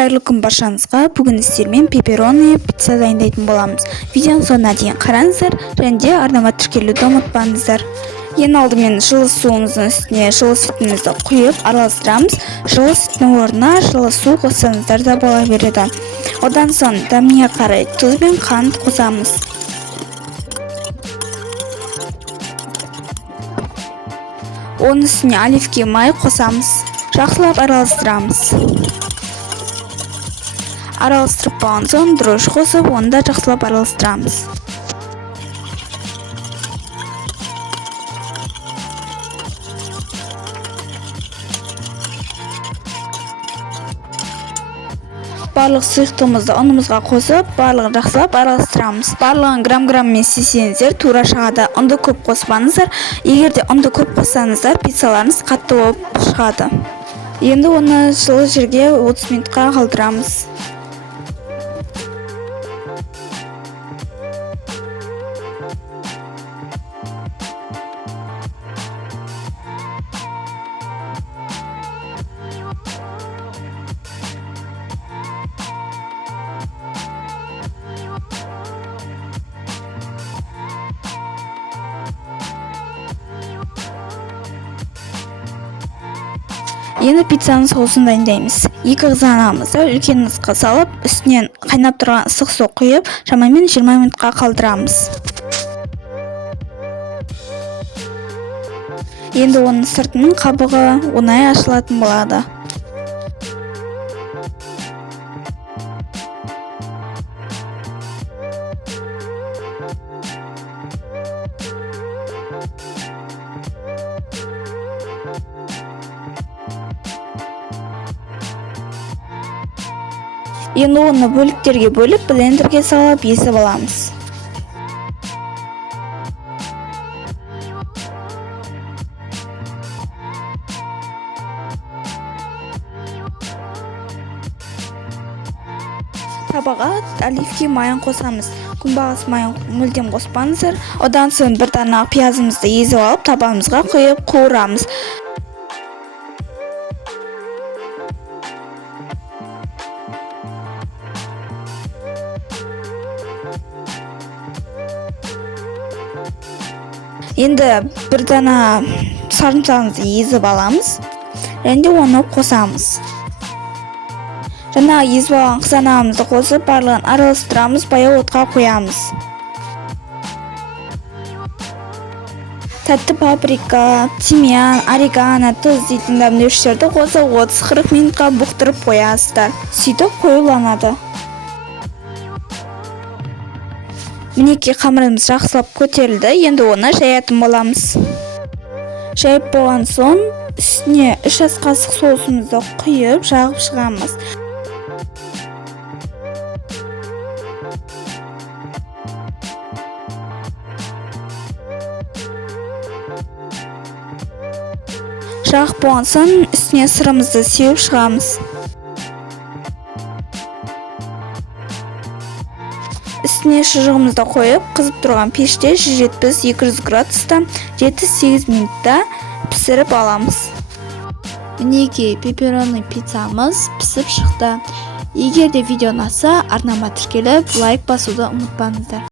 Қайырлы күн баршаңызға. Бүгін сіздермен пепперони пицца дайындайтын боламыз. Видеоның соңына дейін қараңыздар және де арнама тіркелуді ұмытпаңыздар. Ең алдымен жылы суымыздың үстіне жылы сүтімізді құйып араластырамыз. Жылы сүттің орнына жылы су қоссаңыздар да бола береді. Одан соң дәміне қарай тұз бен қант қосамыз. Оның үстіне оливке май қосамыз. Жақсылап араластырамыз. Араластырып болған соң дрожж қосып, оны да жақсылап араластырамыз. Барлық сұйықтығымызды ұнымызға қосып, барлығын жақсылап араластырамыз. Барлығын грамм-граммен істесеңіздер тура шығады. Ұнды көп қоспаңыздар. Егер де ұнды көп қоссаңыздар, пиццаларыңыз қатты болып шығады. Енді оны жылы жерге 30 минутқа қалдырамыз. Енді пиццаның соусын дайындаймыз. 2 қызанағымызды үлкен ыдысқа салып, үстінен қайнап тұрған ыстық су құйып, шамамен 20 минутқа қалдырамыз. Енді оның сыртының қабығы оңай ашылатын болады. Енді оны бөліктерге бөліп, блендерге салып, езіп аламыз. Табаға оливке майын қосамыз. Күнбағыс майын мүлдем қоспаңыздар. Одан соң бір дана пиязымызды езіп алып, табамызға құйып қуырамыз. Енді бір дана сарымсағымызды езіп аламыз. Және оны қосамыз. Жаңағы езіп алған қызанағымызды қосып, барлығын араластырамыз, баяу отқа қоямыз. Тәтті паприка, тимьян, орегано, тұз дейтін дәмдеушілерді қосып 30-40 минутқа бұқтырып қоясыздар. Сөйтіп қоюланады. Мінекей қамырымыз жақсылап көтерілді. Енді оны жаятын боламыз. Жайып болған соң үстіне 3 ас қасық соусымызды құйып жағып шығамыз. Жағып болған соң үстіне сырымызды сеуіп шығамыз. Үстіне шұжығымызды қойып, қызып тұрған пеште 170-200 градуста 7-8 минутта пісіріп аламыз. Мінекей пепперони пиццамыз пісіп шықты. Егер де видео ұнаса, арнама тіркеліп, лайк басуды ұмытпаңыздар.